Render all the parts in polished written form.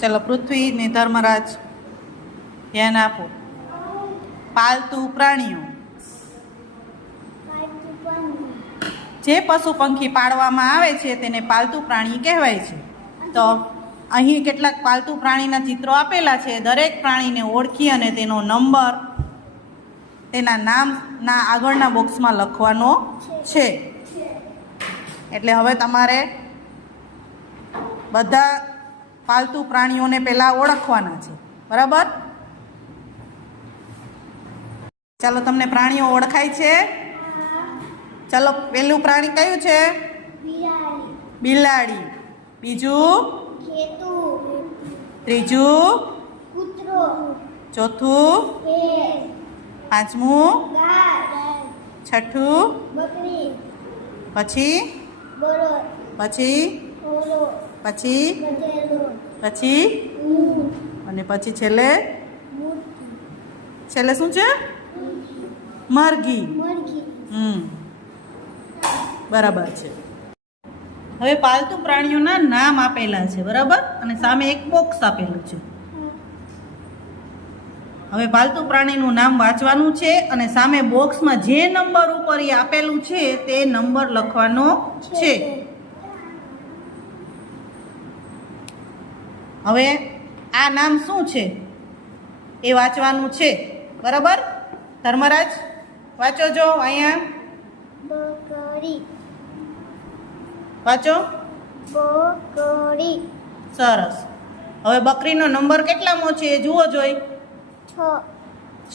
ચલો પૃથ્વી ને ધર્મરાજ ધ્યાન આપો. પાલતુ પ્રાણીઓ. જે પશુ પંખી પાળવામાં આવે છે તેને પાલતુ પ્રાણી કહેવાય છે. તો અહીં કેટલાક પાલતુ પ્રાણીના ચિત્રો આપેલા છે. દરેક પ્રાણીને ઓળખી અને તેનો નંબર તેના નામના આગળના બોક્સમાં લખવાનો છે. એટલે હવે તમારે બધા પાલતુ પ્રાણીઓને પહેલાં ઓળખવાના છે. બરાબર? ચાલો, તમને પ્રાણીઓ ઓળખાય છે? ચાલો, પહેલું પ્રાણી કયું છે? બિલાડી. બીજું? ત્રીજું? ચોથું? પાંચમું? છઠ્ઠું? પછી પછી પછી પછી અને પછી છેલ્લે શું છે? મરઘી. બરાબર છે. હવે પાલતુ પ્રાણીઓના નામ આપેલા છે. બરાબર? અને સામે એક બોક્સ આપેલું છે. હવે પાલતુ પ્રાણીનું નામ વાંચવાનું છે અને સામે બોક્સમાં જે નંબર ઉપર એ આપેલું છે તે નંબર લખવાનો છે. હવે આ નામ શું છે એ વાંચવાનું છે. બરાબર? ધર્મરાજ વાંચો. જો અહીંયા બકરી. વાંચો. બકરી. સરસ. હવે બકરીનો નંબર કેટલામો છે જુઓ જોઈ.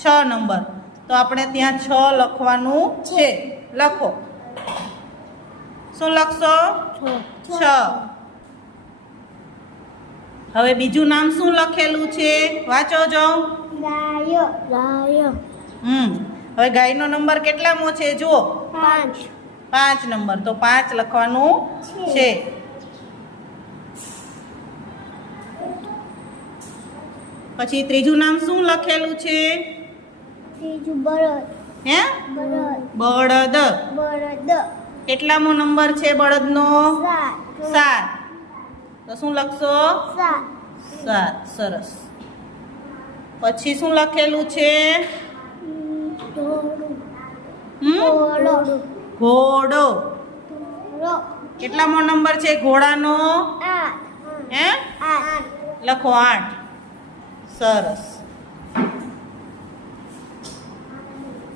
6 નંબર. તો આપણે ત્યાં 6 લખવાનું છે. લખો. શું લખશો? 6. હવે બીજું નામ શું લખેલું છે વાંચો જો. ગાય. હવે ગાયનો નંબર કેટલામો છે જુઓ. 5 નંબર. તો 5 લખવાનું છે. પછી ત્રીજું નામ શું લખેલું છે? ત્રીજું બળદ. હે? બળદ. કેટલામો નંબર છે બળદનો? 7. તો શું લખશો? 7. સરસ. પછી શું લખેલું છે? ઘોડો. કેટલામો નંબર છે ઘોડાનો? 8. હે? લખો 8. સરસ.